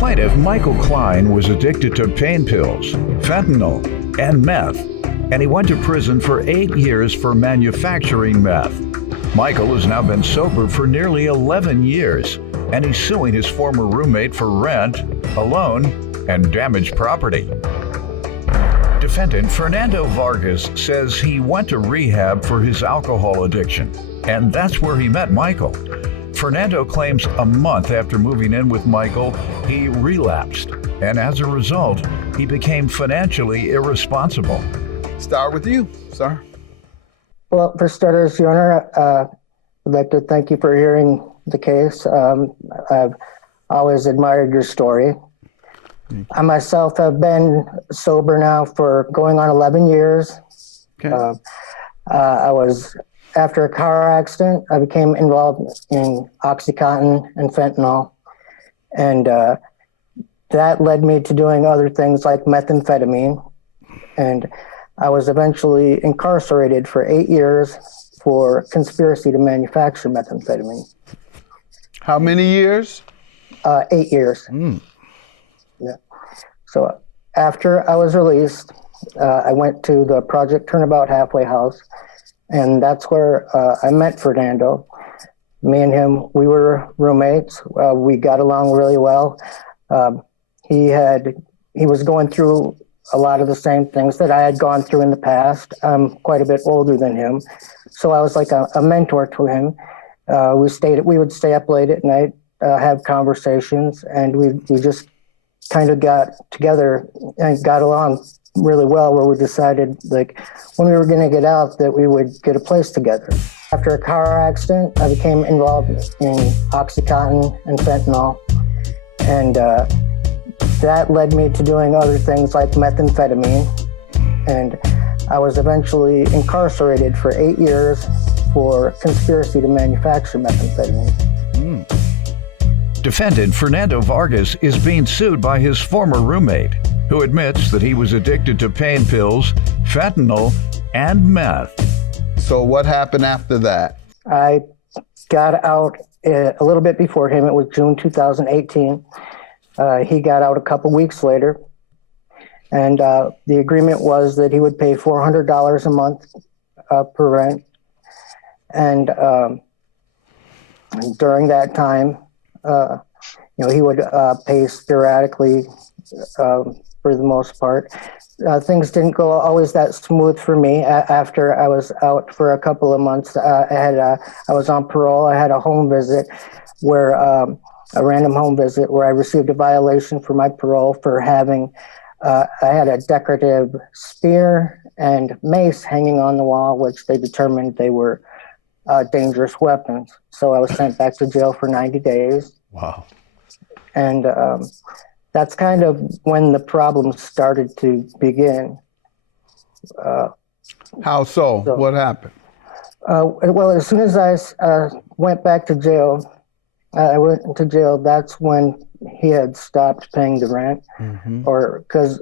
Plaintiff Michael Klein was addicted to pain pills, fentanyl, and meth, and he went to prison for 8 years for manufacturing meth. Michael has now been sober for nearly 11 years, and he's suing his former roommate for rent, a loan, and damaged property. Defendant Fernando Vargas says he went to rehab for his alcohol addiction, and that's where he met Michael. Fernando claims a month after moving in with Michael, he relapsed, and as a result, he became financially irresponsible. Start with you, sir. Well, for starters, Your Honor, I'd like to thank you for hearing the case. I've always admired your story. I myself have been sober now for going on 11 years. Okay. After a car accident, I became involved in Oxycontin and fentanyl. And that led me to doing other things like methamphetamine. And I was eventually incarcerated for 8 years for conspiracy to manufacture methamphetamine. How many years? 8 years. Yeah. So after I was released, I went to the Project Turnabout Halfway House, and that's where I met Fernando. Me and him, we were roommates. We got along really well. He was going through a lot of the same things that I had gone through in the past. I'm quite a bit older than him, so I was like a mentor to him. We would stay up late at night, have conversations, and we just kind of got together and got along really well, where we decided, like, when we were going to get out, that we would get a place together. After a car accident, I became involved in Oxycontin and fentanyl, and that led me to doing other things like methamphetamine, and I was eventually incarcerated for 8 years for conspiracy to manufacture methamphetamine. Defendant Fernando Vargas is being sued by his former roommate, who admits that he was addicted to pain pills, fentanyl, and meth. So what happened after that? I got out a little bit before him. It was June 2018. He got out a couple weeks later, and the agreement was that he would pay $400 a month per rent. And during that time, he would pay sporadically for the most part. Things didn't go always that smooth for me. After I was out for a couple of months, I was on parole. I had a home visit where a random home visit where I received a violation for my parole for having, I had a decorative spear and mace hanging on the wall, which they determined they were dangerous weapons. So I was sent back to jail for 90 days. Wow. And that's kind of when the problem started to begin. How so? What happened? Well, as soon as I went back to jail, I went into jail, that's when he had stopped paying the rent, or because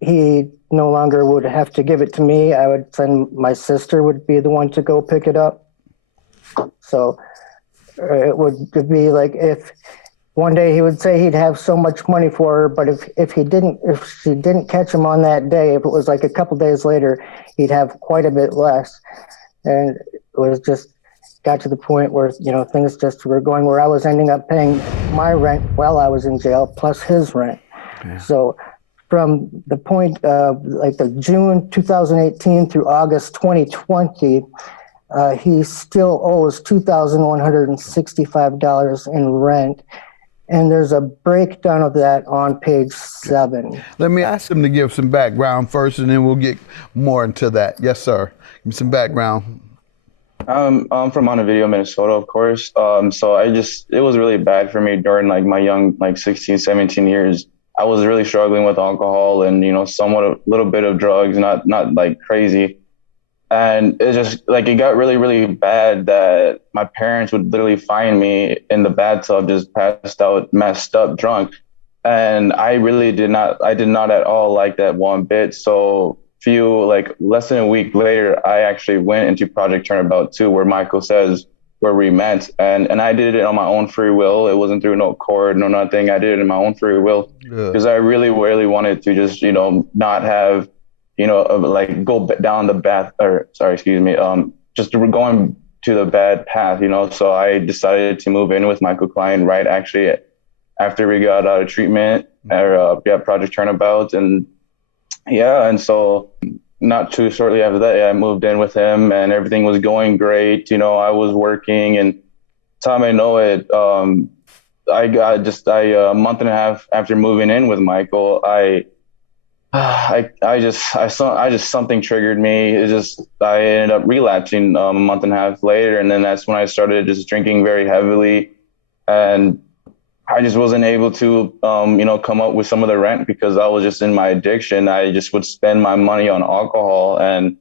he no longer would have to give it to me. I would send, my sister would be the one to go pick it up. So it would be like, if one day he would say he'd have so much money for her, but if she didn't catch him on that day, if it was like a couple days later, he'd have quite a bit less. And it was just got to the point where, things just were going where I was ending up paying my rent while I was in jail plus his rent. Okay. So from the point of like the June 2018 through August 2020, he still owes $2,165 in rent. And there's a breakdown of that on page 7. Let me ask him to give some background first, and then we'll get more into that. Yes, sir. Give me some background. I'm from Montevideo, Minnesota, of course. So it was really bad for me during like my young, 16, 17 years. I was really struggling with alcohol and, somewhat a little bit of drugs, not like crazy. And it just it got really, really bad that my parents would literally find me in the bathtub, just passed out, messed up, drunk. And I did not at all like that one bit. So less than a week later, I actually went into Project Turnabout 2, where Michael says where we met, and I did it on my own free will. It wasn't through no court, no nothing. I did it in my own free will because I really wanted to just, not have, like go down the path, or sorry, excuse me, just going to the bad path, So I decided to move in with Michael Klein right actually after we got out of treatment, or Project Turnabout, and so not too shortly after that, I moved in with him, and everything was going great. I was working, and time I know it, a month and a half after moving in with Michael, something triggered me. I ended up relapsing a month and a half later, and then that's when I started just drinking very heavily, and I just wasn't able to, come up with some of the rent because I was just in my addiction. I just would spend my money on alcohol and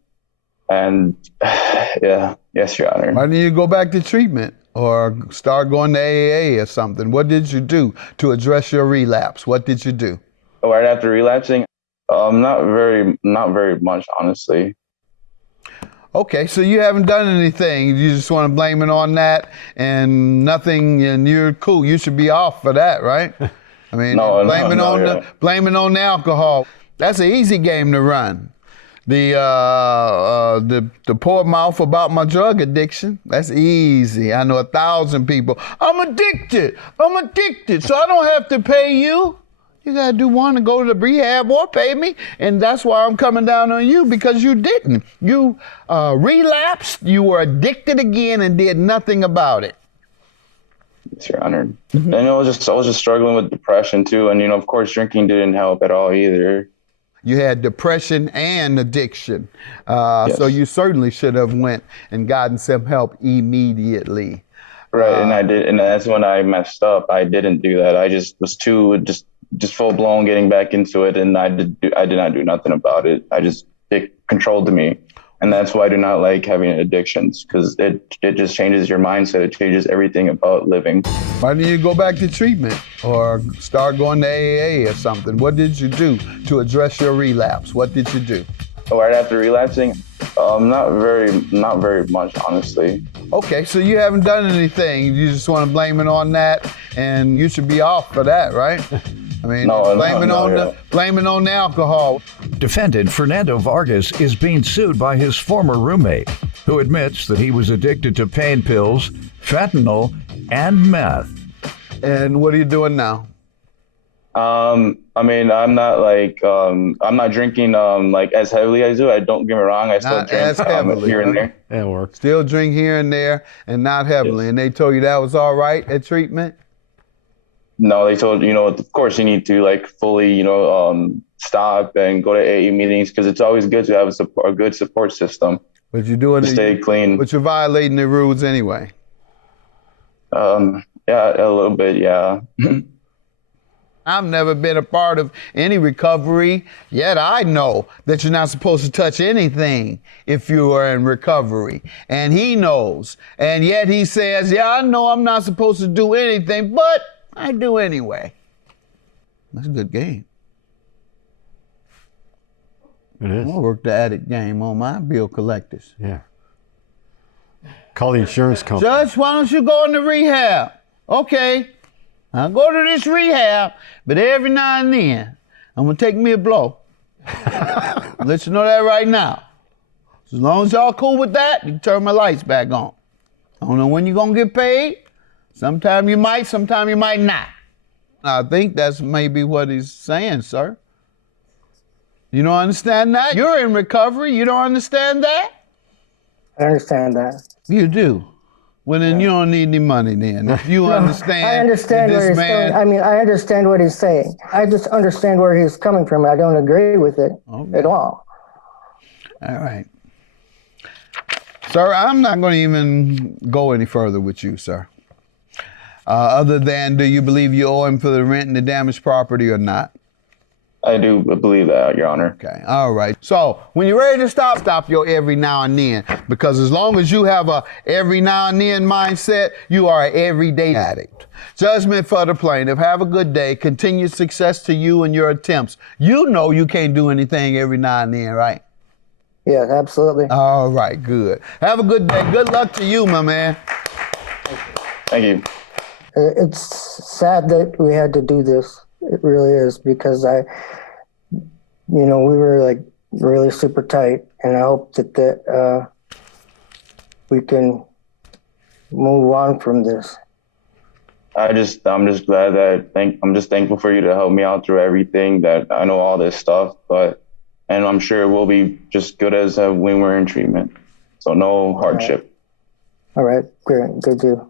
yeah, yes, Your Honor. Why didn't you go back to treatment or start going to AA or something? What did you do to address your relapse? What did you do? Right after relapsing, not very much, honestly. Okay, so you haven't done anything. You just want to blame it on that and nothing, and you're cool. You should be off for that, right? I mean, blaming on the alcohol. That's an easy game to run. The poor mouth about my drug addiction. That's easy. I know 1,000 people. I'm addicted, so I don't have to pay you. You gotta do one to go to the rehab or pay me, and that's why I'm coming down on you, because you didn't. You relapsed, you were addicted again and did nothing about it. Yes, Your Honor. And I was just struggling with depression too, and of course drinking didn't help at all either. You had depression and addiction, Yes. So you certainly should have went and gotten some help immediately. Right, and I did, and that's when I messed up. I didn't do that. I just was too just full blown getting back into it, and I did not do nothing about it. It controlled me, and that's why I do not like having addictions, because it just changes your mindset. It changes everything about living. Why didn't you go back to treatment or start going to AA or something? What did you do to address your relapse? What did you do? Right after relapsing, not very much, honestly. Okay, so you haven't done anything. You just want to blame it on that, and you should be off for that, right? I mean, blame it on the alcohol. Defendant Fernando Vargas is being sued by his former roommate, who admits that he was addicted to pain pills, fentanyl, and meth. And what are you doing now? I mean, I'm not drinking like as heavily as I do. I don't get me wrong. I still Not drink as heavily, here and there. That works. Still drink here and there and not heavily. Yes. And they told you that was all right at treatment? No, they told, of course you need to like fully, stop and go to AA meetings, because it's always good to have a good support system. But you're doing to stay clean. But you're violating the rules anyway. Yeah, a little bit, yeah. I've never been a part of any recovery, yet I know that you're not supposed to touch anything if you are in recovery. And he knows. And yet he says, yeah, I know I'm not supposed to do anything, but I do anyway. That's a good game. It is. I'll work the addict game on my bill collectors. Yeah. Call the insurance company. Judge, why don't you go into rehab? Okay. I'll go to this rehab, but every now and then, I'm gonna take me a blow. I'll let you know that right now. As long as y'all cool with that, you can turn my lights back on. I don't know when you're gonna get paid. Sometime you might, sometime you might not. I think that's maybe what he's saying, sir. You don't understand that? You're in recovery, you don't understand that? I understand that. You do. Well, then you don't need any money then. If you understand. I understand where he's coming. I mean, I understand what he's saying. I just understand where he's coming from. I don't agree with it at all. All right. Sir, I'm not going to even go any further with you, sir. Other than, do you believe you owe him for the rent and the damaged property or not? I do believe that, Your Honor. Okay, all right. So when you're ready to stop your every now and then, because as long as you have a every now and then mindset, you are an everyday addict. Judgment for the plaintiff. Have a good day. Continued success to you and your attempts. You know you can't do anything every now and then, right? Yeah, absolutely. All right, good. Have a good day. Good luck to you, my man. Thank you. It's sad that we had to do this. It really is, because we were like really super tight, and I hope that we can move on from this. I'm just glad that I'm just thankful for you to help me out through everything. That I know all this stuff, and I'm sure we'll be just good as when we're in treatment. So no hardship. All right, great, good deal.